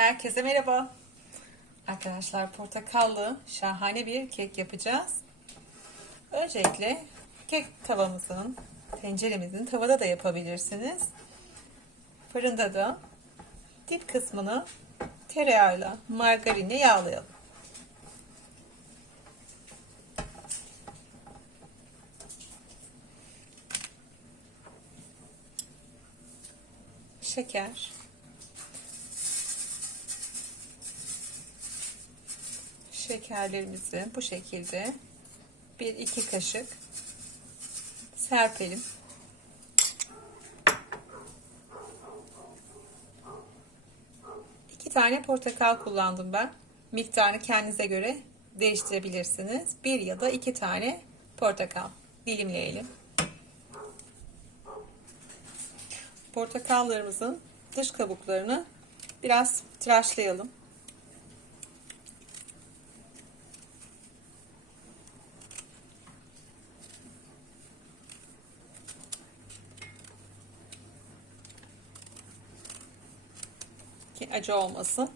Herkese merhaba. Arkadaşlar portakallı şahane bir kek yapacağız. Öncelikle kek tavamızın, tenceremizin tavada da yapabilirsiniz. Fırında da dip kısmını tereyağıyla, margarinle yağlayalım. Şeker. Şekerlerimizi bu şekilde bir iki kaşık serpelim. İki tane portakal kullandım ben. Miktarını kendinize göre değiştirebilirsiniz. Bir ya da iki tane portakal dilimleyelim. Portakallarımızın dış kabuklarını biraz tıraşlayalım. Acı olmasın.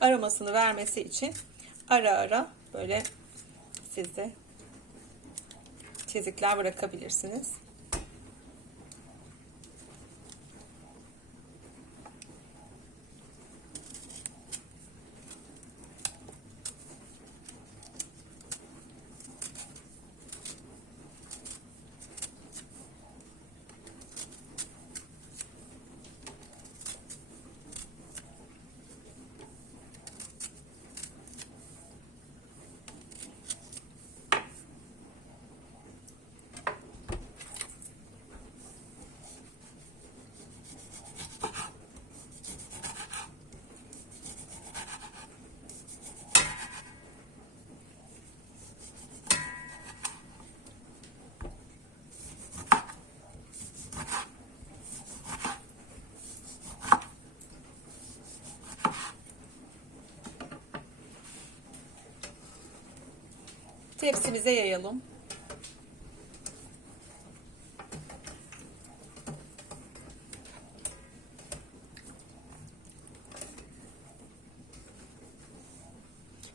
Aromasını vermesi için ara ara böyle siz de çizikler bırakabilirsiniz. Tepsimize yayalım.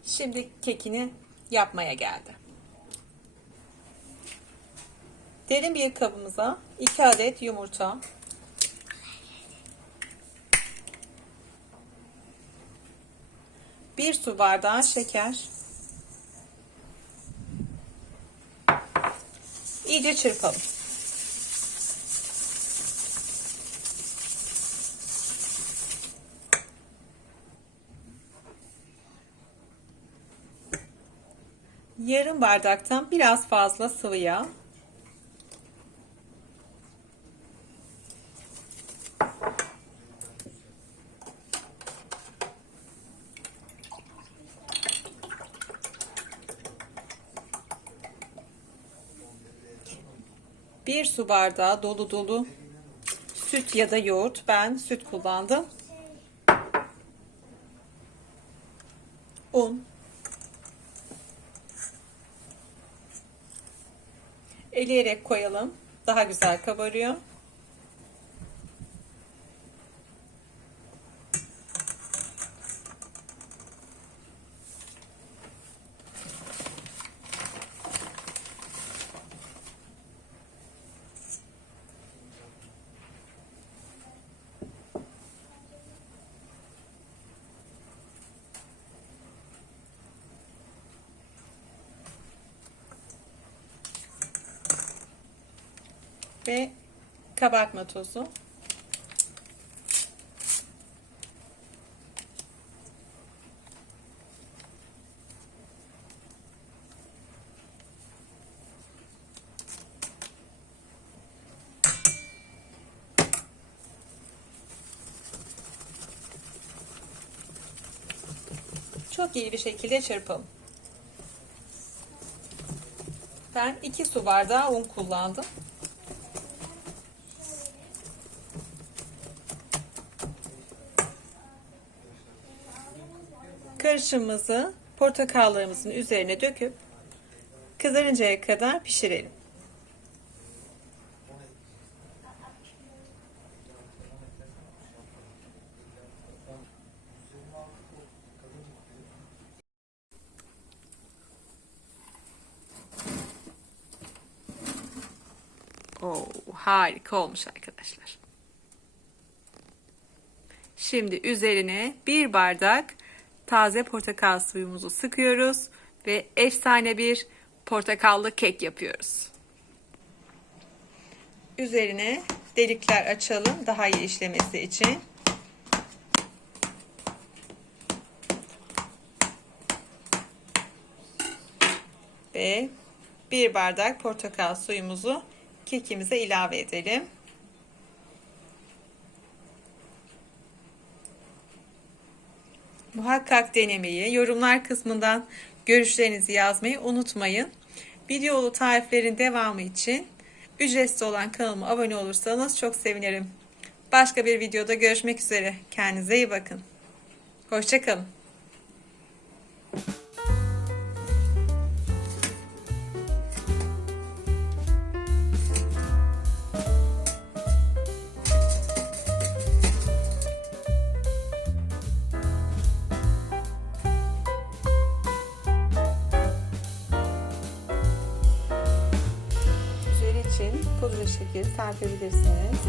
Şimdi kekini yapmaya geldi. Derin bir kabımıza 2 adet yumurta, bir su bardağı şeker, iyice çırpalım. Yarım bardaktan biraz fazla sıvı yağ. Bir su bardağı dolu dolu süt ya da yoğurt. Ben süt kullandım. Un. Eleyerek koyalım. Daha güzel kabarıyor. Ve kabartma tozu. Çok iyi bir şekilde çırpalım. Ben 2 su bardağı un kullandım. Karışımımızı portakallarımızın üzerine döküp kızarıncaya kadar pişirelim. Oo, harika olmuş arkadaşlar. Şimdi üzerine bir bardak taze portakal suyumuzu sıkıyoruz ve efsane bir portakallı kek yapıyoruz. Üzerine delikler açalım daha iyi işlemesi için. Ve bir bardak portakal suyumuzu kekimize ilave edelim. Muhakkak denemeyi, yorumlar kısmından görüşlerinizi yazmayı unutmayın. Videolu tariflerin devamı için ücretsiz olan kanalıma abone olursanız çok sevinirim. Başka bir videoda görüşmek üzere. Kendinize iyi bakın. Hoşçakalın. Pudra şekeri serpebilirsiniz.